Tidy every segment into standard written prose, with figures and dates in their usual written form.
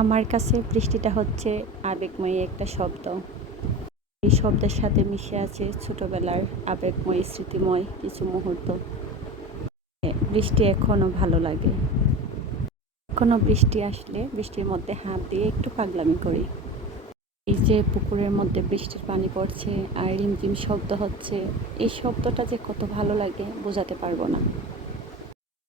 আমার কাছে বৃষ্টিটা হচ্ছে আবেগময়ী একটা শব্দ। এই শব্দের সাথে মিশে আছে ছোটবেলার আবেগময়ী স্মৃতিময় কিছু মুহূর্ত। বৃষ্টি এখনও ভালো লাগে। এখনও বৃষ্টি আসলে বৃষ্টির মধ্যে হাত দিয়ে একটু পাগলামি করি। এই যে পুকুরের মধ্যে বৃষ্টির পানি পড়ছে আর রিমঝিম শব্দ হচ্ছে, এই শব্দটা যে কত ভালো লাগে বোঝাতে পারবো না।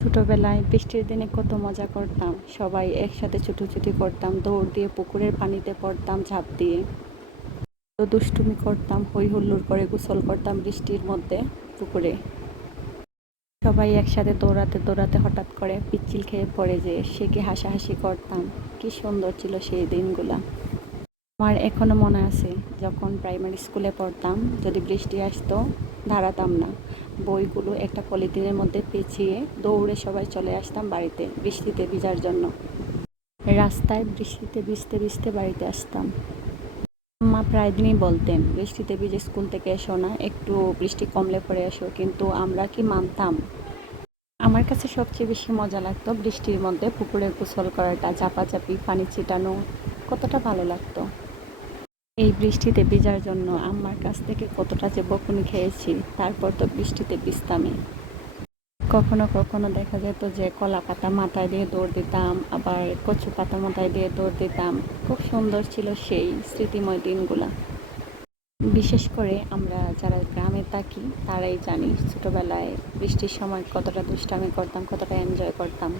ছোটবেলায় বৃষ্টির দিনে কত মজা করতাম, সবাই একসাথে ছুটোছুটি করতাম, দৌড় দিয়ে পুকুরের পানিতে পড়তাম ঝাঁপ দিয়ে, তো দুষ্টুমি করতাম, হই হুল্লোড় করে গোসল করতাম বৃষ্টির মধ্যে পুকুরে। সবাই একসাথে দৌড়াতে দৌড়াতে হঠাৎ করে পিচ্ছিল খেয়ে পড়ে যেয়ে সে কি হাসাহাসি করতাম। কি সুন্দর ছিল সেই দিনগুলা। আমার এখনো মনে আছে, যখন প্রাইমারি স্কুলে পড়তাম, যদি বৃষ্টি আসতো দাঁড়াতাম না, বইগুলো একটা পলিথিনের মধ্যে পেঁচিয়ে দৌড়ে সবাই চলে আসতাম বাড়িতে বৃষ্টিতে ভিজার জন্য। রাস্তায় বৃষ্টিতে ভিজতে ভিজতে বাড়িতে আসতাম। মা প্রায় দিনই বলতেন, বৃষ্টিতে ভিজে স্কুল থেকে এসো না, একটু বৃষ্টি কমলে পড়ে এসো, কিন্তু আমরা কি মানতাম? আমার কাছে সবচেয়ে বেশি মজা লাগতো বৃষ্টির মধ্যে পুকুরে গোসল করাটা, চাপাচাপি, পানি ছিটানো, কতটা ভালো লাগতো। এই বৃষ্টিতে ভিজার জন্য আম্মার কাছ থেকে কতটা যে বকুনি খেয়েছি, তারপর তো বৃষ্টিতে ভিজতামই। কখনো কখনো দেখা যেত যে কলা পাতা মাথায় দিয়ে দৌড় দিতাম, আবার কচু পাতা মাথায় দিয়ে দৌড় দিতাম। খুব সুন্দর ছিল সেই স্মৃতিময় দিনগুলা। বিশেষ করে আমরা যারা গ্রামে থাকি তারাই জানি ছোটোবেলায় বৃষ্টির সময় কতটা দুষ্টামি করতাম, কতটা এনজয় করতাম।